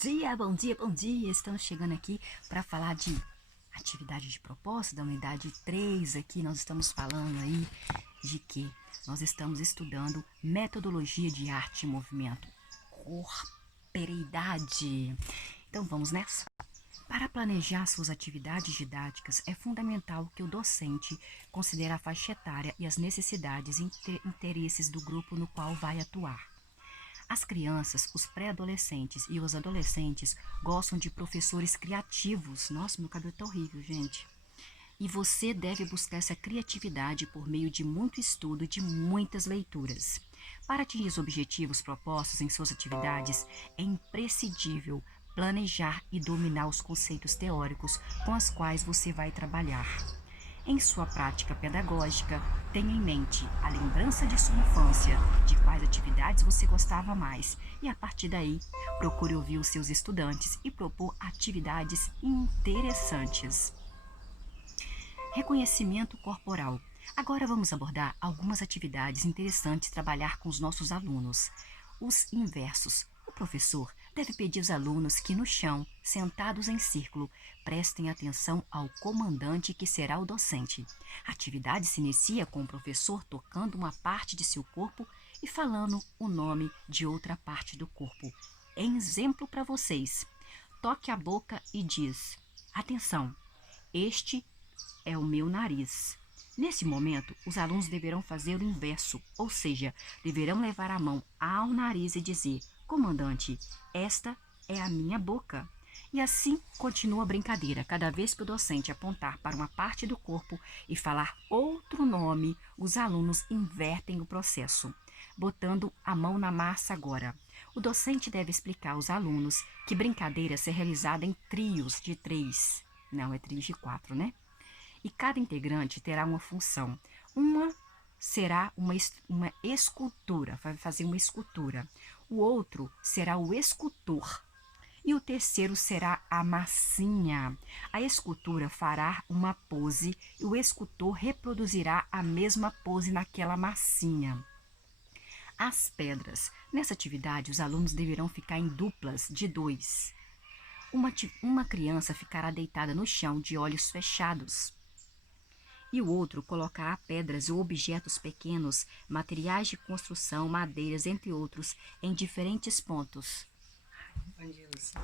dia, bom dia, bom dia! Estamos chegando aqui para falar de atividade de propósito da unidade 3 aqui. Nós estamos falando aí de que nós estamos estudando metodologia de arte e movimento, corporeidade. Então vamos nessa? Para planejar suas atividades didáticas, é fundamental que o docente considere a faixa etária e as necessidades e interesses do grupo no qual vai atuar. As crianças, os pré-adolescentes e os adolescentes gostam de professores criativos. Nossa, meu cabelo tá horrível, gente. E você deve buscar essa criatividade por meio de muito estudo e de muitas leituras. Para atingir os objetivos propostos em suas atividades, é imprescindível planejar e dominar os conceitos teóricos com os quais você vai trabalhar. Em sua prática pedagógica, tenha em mente a lembrança de sua infância, de quais atividades você gostava mais, e a partir daí, procure ouvir os seus estudantes e propor atividades interessantes. Reconhecimento corporal. Agora vamos abordar algumas atividades interessantes trabalhar com os nossos alunos. Os inversos. O professor deve pedir aos alunos que no chão, sentados em círculo, prestem atenção ao comandante que será o docente. A atividade se inicia com o professor tocando uma parte de seu corpo e falando o nome de outra parte do corpo. Exemplo para vocês. Toque a boca e diz: atenção, este é o meu nariz. Nesse momento, os alunos deverão fazer o inverso, ou seja, deverão levar a mão ao nariz e dizer: comandante, esta é a minha boca. E assim continua a brincadeira. Cada vez que o docente apontar para uma parte do corpo e falar outro nome, os alunos invertem o processo. Botando a mão na massa agora. O docente deve explicar aos alunos que brincadeira é realizada em trios de 3. Não, é trios de 4, né? E cada integrante terá uma função. Uma será uma escultura, vai fazer uma escultura. O outro será o escultor. E o terceiro será a massinha. A escultura fará uma pose e o escultor reproduzirá a mesma pose naquela massinha. As pedras. Nessa atividade, os alunos deverão ficar em duplas de 2. Uma criança ficará deitada no chão de olhos fechados e o outro colocará pedras ou objetos pequenos, materiais de construção, madeiras, entre outros, em diferentes pontos.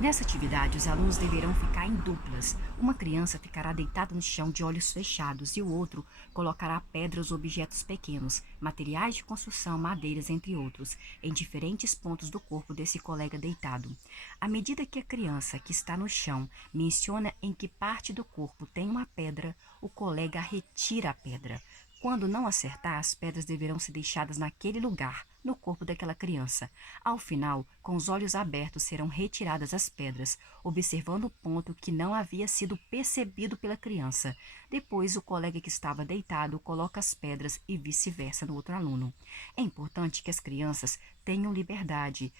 Nessa atividade, os alunos deverão ficar em duplas. Uma criança ficará deitada no chão de olhos fechados e o outro colocará pedras ou objetos pequenos, materiais de construção, madeiras, entre outros, em diferentes pontos do corpo desse colega deitado. À medida que a criança que está no chão menciona em que parte do corpo tem uma pedra, o colega retira a pedra. Quando não acertar, as pedras deverão ser deixadas naquele lugar, no corpo daquela criança. Ao final, com os olhos abertos, serão retiradas as pedras, observando o ponto que não havia sido percebido pela criança. Depois, o colega que estava deitado coloca as pedras e vice-versa no outro aluno. É importante que as crianças tenham liberdade,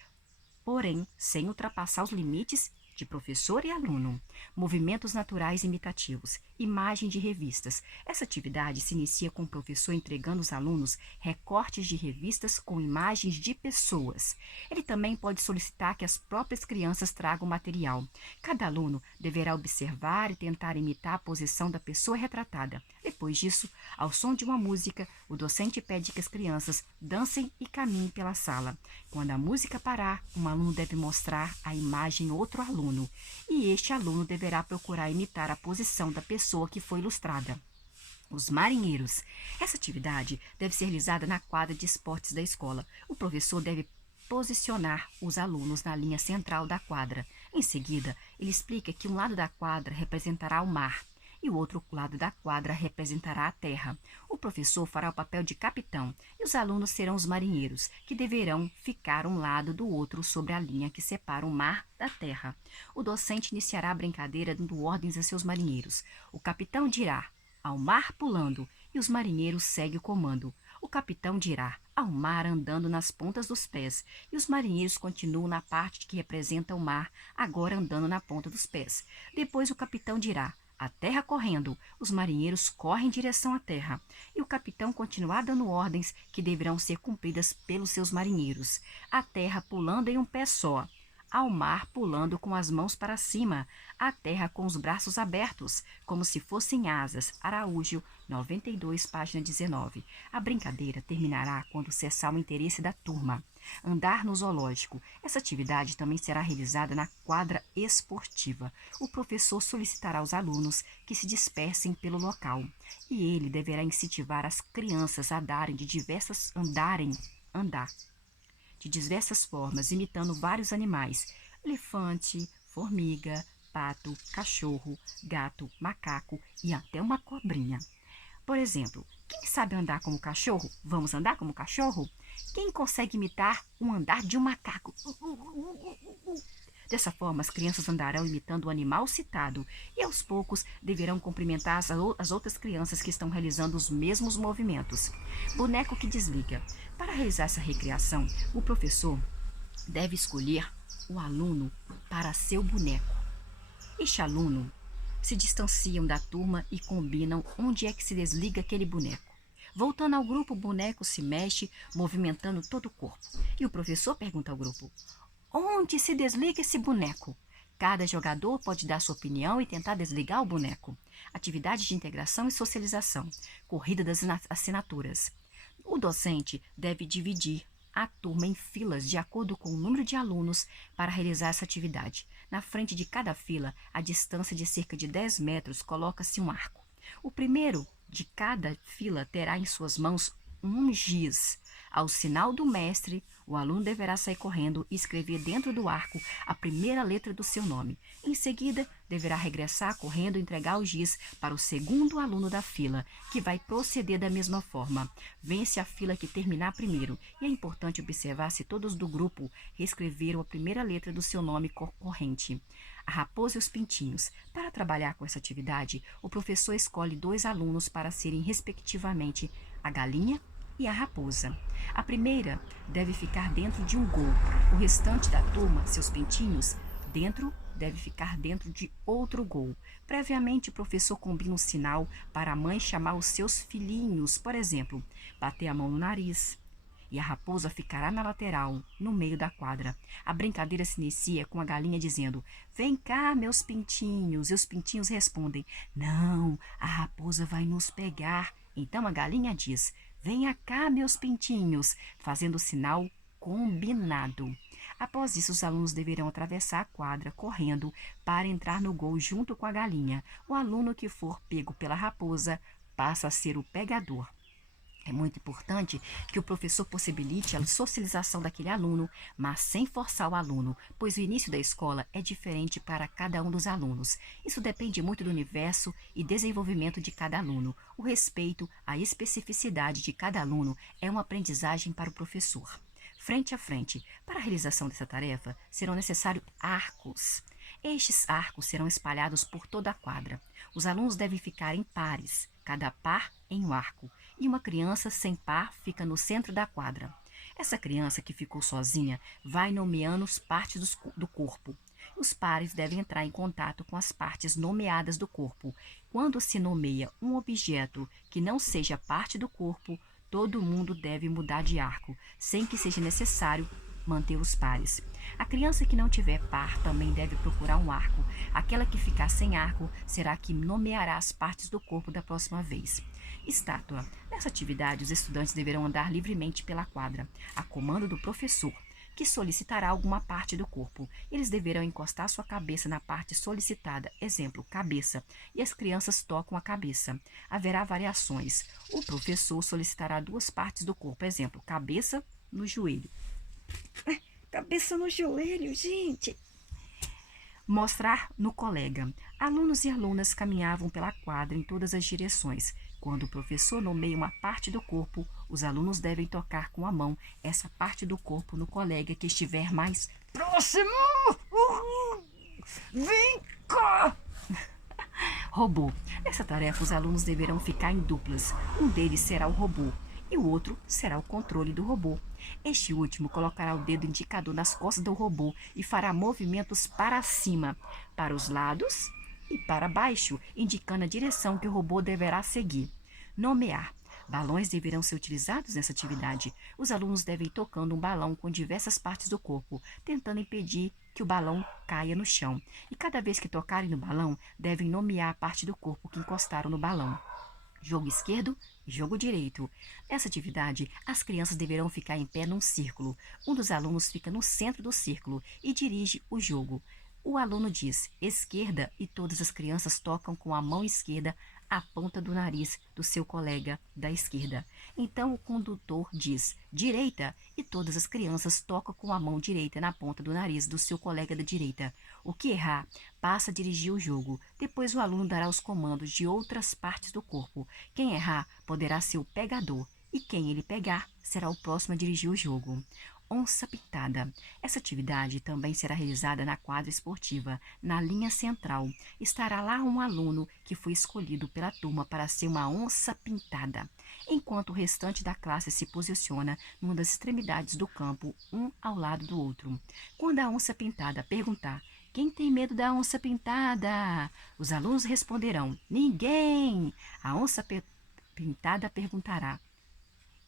porém, sem ultrapassar os limites de professor e aluno. Movimentos naturais imitativos. Imagem de revistas. Essa atividade se inicia com o professor entregando aos alunos recortes de revistas com imagens de pessoas. Ele também pode solicitar que as próprias crianças tragam material. Cada aluno deverá observar e tentar imitar a posição da pessoa retratada. Depois disso, ao som de uma música, o docente pede que as crianças dancem e caminhem pela sala. Quando a música parar, um aluno deve mostrar a imagem a outro aluno, e este aluno deverá procurar imitar a posição da pessoa que foi ilustrada. Os marinheiros. Essa atividade deve ser realizada na quadra de esportes da escola. O professor deve posicionar os alunos na linha central da quadra. Em seguida, ele explica que um lado da quadra representará o mar e o outro lado da quadra representará a terra. O professor fará o papel de capitão e os alunos serão os marinheiros, que deverão ficar um lado do outro sobre a linha que separa o mar da terra. O docente iniciará a brincadeira dando ordens a seus marinheiros. O capitão dirá: ao mar pulando, e os marinheiros seguem o comando. O capitão dirá: ao mar andando nas pontas dos pés, e os marinheiros continuam na parte que representa o mar, agora andando na ponta dos pés. Depois o capitão dirá: a terra correndo, os marinheiros correm em direção à terra, e o capitão continuar dando ordens que deverão ser cumpridas pelos seus marinheiros. A terra pulando em um pé só, ao mar pulando com as mãos para cima, à terra com os braços abertos, como se fossem asas. Araújo, 92, página 19. A brincadeira terminará quando cessar o interesse da turma. Andar no zoológico. Essa atividade também será realizada na quadra esportiva. O professor solicitará aos alunos que se dispersem pelo local e ele deverá incentivar as crianças a andar de diversas formas, imitando vários animais: elefante, formiga, pato, cachorro, gato, macaco e até uma cobrinha. Por exemplo, quem sabe andar como cachorro? Vamos andar como cachorro? Quem consegue imitar o andar de um macaco? Dessa forma, as crianças andarão imitando o animal citado e, aos poucos, deverão cumprimentar as outras crianças que estão realizando os mesmos movimentos. Boneco que desliga. Para realizar essa recriação, o professor deve escolher o aluno para seu boneco. Este aluno se distanciam da turma e combinam onde é que se desliga aquele boneco. Voltando ao grupo, o boneco se mexe, movimentando todo o corpo. E o professor pergunta ao grupo: onde se desliga esse boneco? Cada jogador pode dar sua opinião e tentar desligar o boneco. Atividade de integração e socialização. Corrida das assinaturas. O docente deve dividir a turma em filas de acordo com o número de alunos para realizar essa atividade. Na frente de cada fila, a distância de cerca de 10 metros, coloca-se um arco. O primeiro de cada fila terá em suas mãos um giz. Ao sinal do mestre, o aluno deverá sair correndo e escrever dentro do arco a primeira letra do seu nome. Em seguida, deverá regressar correndo e entregar o giz para o segundo aluno da fila, que vai proceder da mesma forma. Vence a fila que terminar primeiro, e é importante observar se todos do grupo reescreveram a primeira letra do seu nome corrente. A raposa e os pintinhos. Para trabalhar com essa atividade, o professor escolhe 2 alunos para serem, respectivamente, a galinha e a raposa. A primeira deve ficar dentro de um gol. O restante da turma, seus pintinhos, deve ficar dentro de outro gol. Previamente, o professor combina um sinal para a mãe chamar os seus filhinhos, por exemplo, bater a mão no nariz. E a raposa ficará na lateral, no meio da quadra. A brincadeira se inicia com a galinha dizendo: vem cá, meus pintinhos. E os pintinhos respondem: não, a raposa vai nos pegar. Então a galinha diz: venha cá, meus pintinhos, fazendo o sinal combinado. Após isso, os alunos deverão atravessar a quadra correndo para entrar no gol junto com a galinha. O aluno que for pego pela raposa passa a ser o pegador. É muito importante que o professor possibilite a socialização daquele aluno, mas sem forçar o aluno, pois o início da escola é diferente para cada um dos alunos. Isso depende muito do universo e desenvolvimento de cada aluno. O respeito à especificidade de cada aluno é uma aprendizagem para o professor. Frente a frente, para a realização dessa tarefa, serão necessários arcos. Estes arcos serão espalhados por toda a quadra. Os alunos devem ficar em pares, cada par em um arco, e uma criança sem par fica no centro da quadra. Essa criança que ficou sozinha vai nomeando as partes do corpo. Os pares devem entrar em contato com as partes nomeadas do corpo. Quando se nomeia um objeto que não seja parte do corpo, todo mundo deve mudar de arco, sem que seja necessário manter os pares. A criança que não tiver par também deve procurar um arco. Aquela que ficar sem arco será a que nomeará as partes do corpo da próxima vez. Estátua. Nessa atividade, os estudantes deverão andar livremente pela quadra, a comando do professor, que solicitará alguma parte do corpo. Eles deverão encostar sua cabeça na parte solicitada, exemplo, cabeça, e as crianças tocam a cabeça. Haverá variações. O professor solicitará 2 partes do corpo, exemplo, cabeça no joelho. Cabeça no joelho, gente! Mostrar no colega. Alunos e alunas caminhavam pela quadra em todas as direções. Quando o professor nomeia uma parte do corpo, os alunos devem tocar com a mão essa parte do corpo no colega que estiver mais próximo. Vem cá! Robô. Nessa tarefa, os alunos deverão ficar em duplas. Um deles será o robô e o outro será o controle do robô. Este último colocará o dedo indicador nas costas do robô e fará movimentos para cima, para os lados e para baixo, indicando a direção que o robô deverá seguir. Nomear. Balões deverão ser utilizados nessa atividade. Os alunos devem ir tocando um balão com diversas partes do corpo, tentando impedir que o balão caia no chão. E cada vez que tocarem no balão, devem nomear a parte do corpo que encostaram no balão. Jogo esquerdo e jogo direito. Nessa atividade, as crianças deverão ficar em pé num círculo. Um dos alunos fica no centro do círculo e dirige o jogo. O aluno diz esquerda e todas as crianças tocam com a mão esquerda a ponta do nariz do seu colega da esquerda. Então o condutor diz direita e todas as crianças tocam com a mão direita na ponta do nariz do seu colega da direita. O que errar passa a dirigir o jogo. Depois o aluno dará os comandos de outras partes do corpo. Quem errar poderá ser o pegador e quem ele pegar será o próximo a dirigir o jogo. Onça pintada. Essa atividade também será realizada na quadra esportiva. Na linha central estará lá um aluno que foi escolhido pela turma para ser uma onça pintada, enquanto o restante da classe se posiciona numa das extremidades do campo, um ao lado do outro. Quando a onça pintada perguntar: quem tem medo da onça pintada? Os alunos responderão: ninguém! A onça pintada perguntará: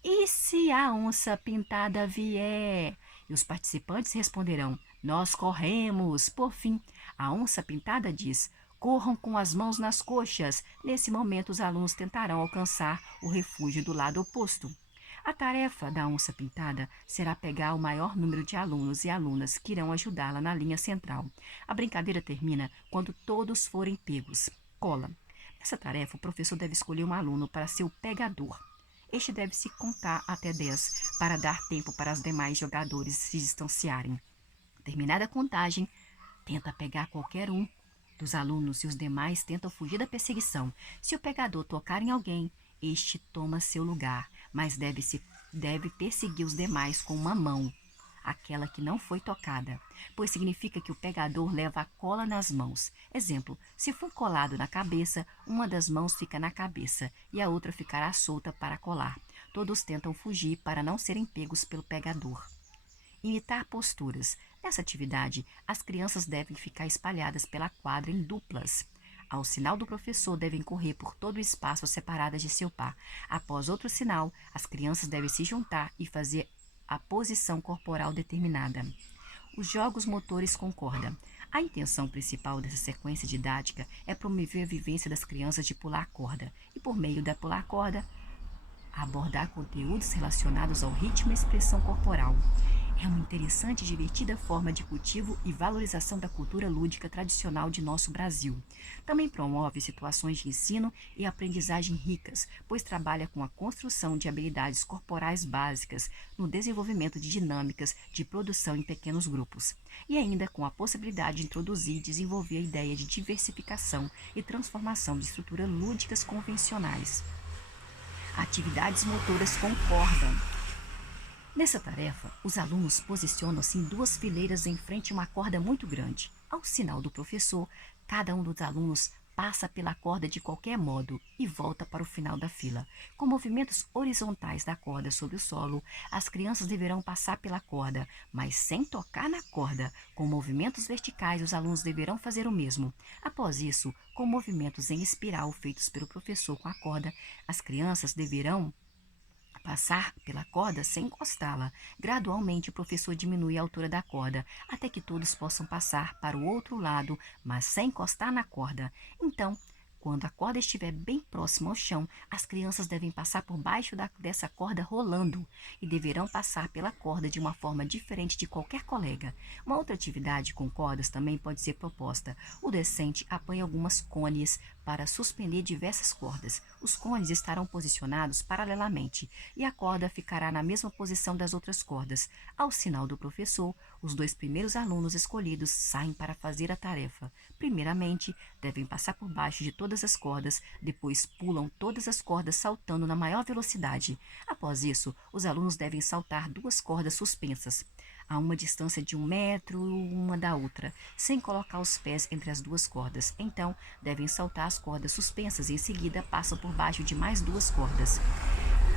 e se a onça pintada vier? E os participantes responderão: nós corremos. Por fim, a onça pintada diz: corram com as mãos nas coxas. Nesse momento, os alunos tentarão alcançar o refúgio do lado oposto. A tarefa da onça pintada será pegar o maior número de alunos e alunas que irão ajudá-la na linha central. A brincadeira termina quando todos forem pegos. Cola. Nessa tarefa, o professor deve escolher um aluno para ser o pegador. Este deve se contar até 10 para dar tempo para os demais jogadores se distanciarem. Terminada a contagem, tenta pegar qualquer um dos alunos e os demais tentam fugir da perseguição. Se o pegador tocar em alguém, este toma seu lugar, mas deve perseguir os demais com uma mão, aquela que não foi tocada, pois significa que o pegador leva a cola nas mãos. Exemplo, se for colado na cabeça, uma das mãos fica na cabeça e a outra ficará solta para colar. Todos tentam fugir para não serem pegos pelo pegador. Imitar posturas. Nessa atividade, as crianças devem ficar espalhadas pela quadra em duplas. Ao sinal do professor, devem correr por todo o espaço separadas de seu par. Após outro sinal, as crianças devem se juntar e fazer a posição corporal determinada. Os jogos motores com corda. A intenção principal dessa sequência didática é promover a vivência das crianças de pular corda e, por meio da pular corda, abordar conteúdos relacionados ao ritmo e expressão corporal. É uma interessante e divertida forma de cultivo e valorização da cultura lúdica tradicional de nosso Brasil. Também promove situações de ensino e aprendizagem ricas, pois trabalha com a construção de habilidades corporais básicas no desenvolvimento de dinâmicas de produção em pequenos grupos. E ainda com a possibilidade de introduzir e desenvolver a ideia de diversificação e transformação de estruturas lúdicas convencionais. Atividades motoras com corda. Nessa tarefa, os alunos posicionam-se em duas fileiras em frente a uma corda muito grande. Ao sinal do professor, cada um dos alunos passa pela corda de qualquer modo e volta para o final da fila. Com movimentos horizontais da corda sobre o solo, as crianças deverão passar pela corda, mas sem tocar na corda. Com movimentos verticais, os alunos deverão fazer o mesmo. Após isso, com movimentos em espiral feitos pelo professor com a corda, as crianças deverão passar pela corda sem encostá-la. Gradualmente, o professor diminui a altura da corda, até que todos possam passar para o outro lado, mas sem encostar na corda. Então, quando a corda estiver bem próxima ao chão, as crianças devem passar por baixo dessa corda rolando e deverão passar pela corda de uma forma diferente de qualquer colega. Uma outra atividade com cordas também pode ser proposta. O docente apanha algumas cones para suspender diversas cordas. Os cones estarão posicionados paralelamente e a corda ficará na mesma posição das outras cordas. Ao sinal do professor, os dois primeiros alunos escolhidos saem para fazer a tarefa. Primeiramente, devem passar por baixo de todas as cordas, depois pulam todas as cordas saltando na maior velocidade. Após isso, os alunos devem saltar duas cordas suspensas, a uma distância de 1 metro uma da outra, sem colocar os pés entre as duas cordas. Então, devem saltar as cordas suspensas e em seguida passam por baixo de mais duas cordas.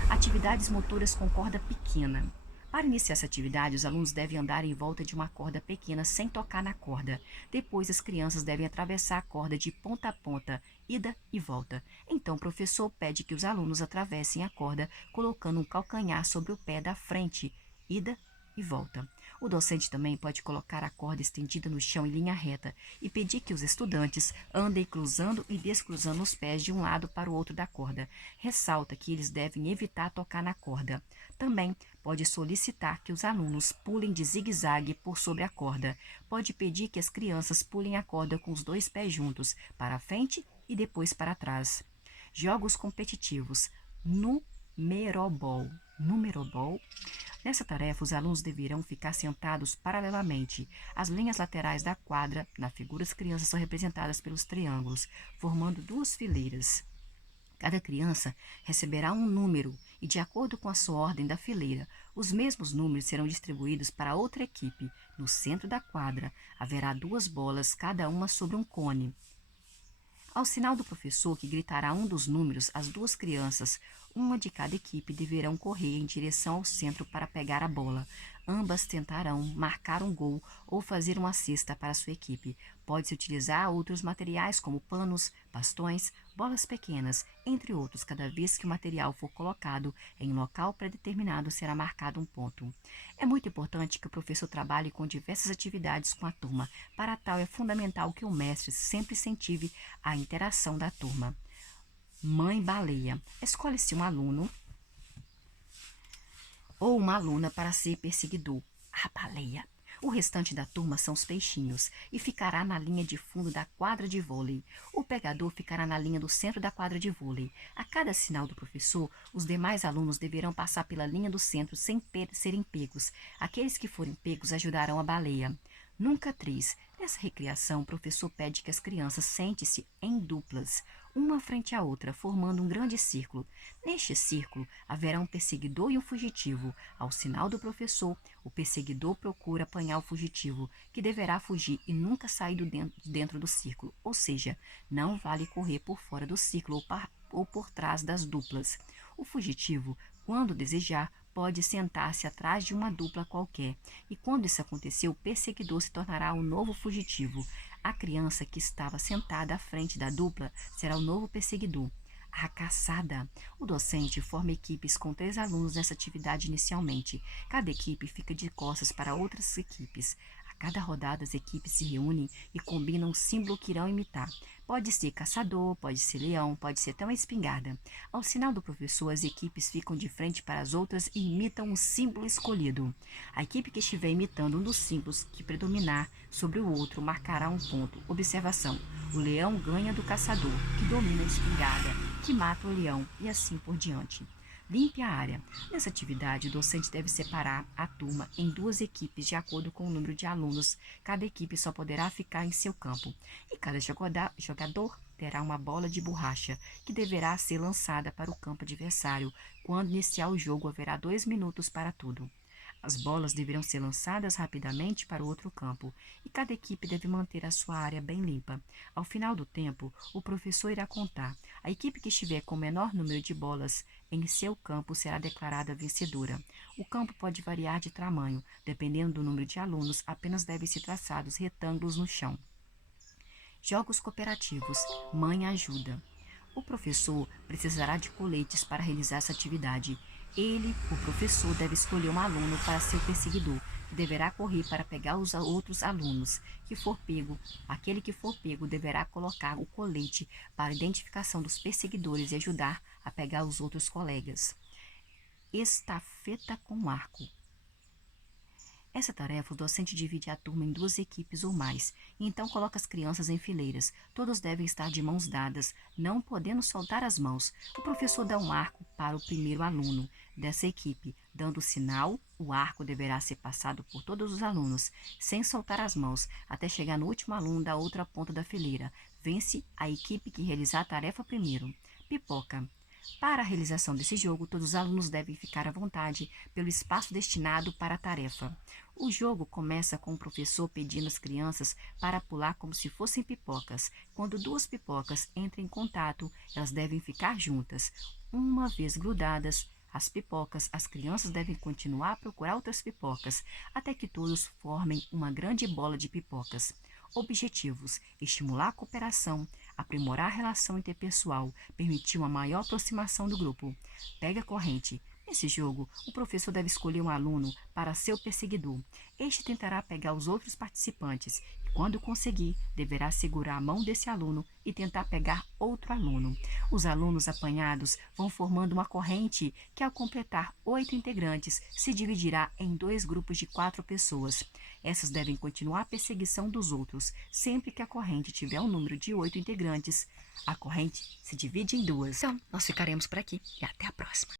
Atividades motoras com corda pequena. Para iniciar essa atividade, os alunos devem andar em volta de uma corda pequena sem tocar na corda. Depois, as crianças devem atravessar a corda de ponta a ponta, ida e volta. Então, o professor pede que os alunos atravessem a corda colocando um calcanhar sobre o pé da frente, ida e volta. O docente também pode colocar a corda estendida no chão em linha reta e pedir que os estudantes andem cruzando e descruzando os pés de um lado para o outro da corda. Ressalta que eles devem evitar tocar na corda. Também pode solicitar que os alunos pulem de zigue-zague por sobre a corda. Pode pedir que as crianças pulem a corda com os dois pés juntos, para frente e depois para trás. Jogos competitivos. Numerobol. Numerobol. Nessa tarefa, os alunos deverão ficar sentados paralelamente. As linhas laterais da quadra, na figura, as crianças são representadas pelos triângulos, formando duas fileiras. Cada criança receberá um número e, de acordo com a sua ordem da fileira, os mesmos números serão distribuídos para outra equipe. No centro da quadra, haverá duas bolas, cada uma sobre um cone. Ao sinal do professor, que gritará um dos números, as duas crianças, uma de cada equipe, deverão correr em direção ao centro para pegar a bola. Ambas tentarão marcar um gol ou fazer uma cesta para sua equipe. Pode-se utilizar outros materiais como panos, bastões, bolas pequenas, entre outros. Cada vez que o material for colocado em um local predeterminado, será marcado um ponto. É muito importante que o professor trabalhe com diversas atividades com a turma. Para tal, é fundamental que o mestre sempre incentive a interação da turma. Mãe-baleia. Escolhe-se um aluno ou uma aluna para ser perseguidor, a baleia. O restante da turma são os peixinhos e ficará na linha de fundo da quadra de vôlei. O pegador ficará na linha do centro da quadra de vôlei. A cada sinal do professor, os demais alunos deverão passar pela linha do centro sem serem pegos. Aqueles que forem pegos ajudarão a baleia. Nunca três. Nessa recriação, o professor pede que as crianças sentem-se em duplas, uma frente à outra, formando um grande círculo. Neste círculo, haverá um perseguidor e um fugitivo. Ao sinal do professor, o perseguidor procura apanhar o fugitivo, que deverá fugir e nunca sair dentro do círculo, ou seja, não vale correr por fora do círculo ou por trás das duplas. O fugitivo, quando desejar, pode sentar-se atrás de uma dupla qualquer, e quando isso acontecer, o perseguidor se tornará o novo fugitivo. A criança que estava sentada à frente da dupla será o novo perseguidor. A caçada. O docente forma equipes com 3 alunos nessa atividade inicialmente. Cada equipe fica de costas para outras equipes. A cada rodada, as equipes se reúnem e combinam o símbolo que irão imitar. Pode ser caçador, pode ser leão, pode ser até uma espingarda. Ao sinal do professor, as equipes ficam de frente para as outras e imitam um símbolo escolhido. A equipe que estiver imitando um dos símbolos que predominar sobre o outro marcará um ponto. Observação: o leão ganha do caçador, que domina a espingarda, que mata o leão, e assim por diante. Limpe a área. Nessa atividade, o docente deve separar a turma em 2 equipes de acordo com o número de alunos. Cada equipe só poderá ficar em seu campo. E cada jogador terá uma bola de borracha, que deverá ser lançada para o campo adversário. Quando iniciar o jogo, haverá 2 minutos para tudo. As bolas deverão ser lançadas rapidamente para o outro campo, e cada equipe deve manter a sua área bem limpa. Ao final do tempo, o professor irá contar. A equipe que estiver com o menor número de bolas em seu campo será declarada vencedora. O campo pode variar de tamanho, dependendo do número de alunos, apenas devem ser traçados retângulos no chão. Jogos cooperativos. Mãe ajuda. O professor precisará de coletes para realizar essa atividade. Ele, o professor, deve escolher um aluno para ser o perseguidor, que deverá correr para pegar os outros alunos. Aquele que for pego deverá colocar o colete para a identificação dos perseguidores e ajudar a pegar os outros colegas. Estafeta com arco. Essa tarefa, o docente divide a turma em 2 equipes ou mais, e então coloca as crianças em fileiras. Todos devem estar de mãos dadas, não podendo soltar as mãos. O professor dá um arco para o primeiro aluno dessa equipe. Dando o sinal, o arco deverá ser passado por todos os alunos, sem soltar as mãos, até chegar no último aluno da outra ponta da fileira. Vence a equipe que realizar a tarefa primeiro. Pipoca. Para a realização desse jogo, todos os alunos devem ficar à vontade pelo espaço destinado para a tarefa. O jogo começa com o professor pedindo às crianças para pular como se fossem pipocas. Quando 2 pipocas entram em contato, elas devem ficar juntas. Uma vez grudadas as pipocas, as crianças devem continuar a procurar outras pipocas, até que todos formem uma grande bola de pipocas. Objetivos: estimular a cooperação, aprimorar a relação interpessoal, permitir uma maior aproximação do grupo. Pega a corrente. Nesse jogo, o professor deve escolher um aluno para seu perseguidor. Este tentará pegar os outros participantes e, quando conseguir, deverá segurar a mão desse aluno e tentar pegar outro aluno. Os alunos apanhados vão formando uma corrente que, ao completar 8 integrantes, se dividirá em 2 grupos de 4 pessoas. Essas devem continuar a perseguição dos outros. Sempre que a corrente tiver um número de 8 integrantes, a corrente se divide em 2. Então, nós ficaremos por aqui e até a próxima.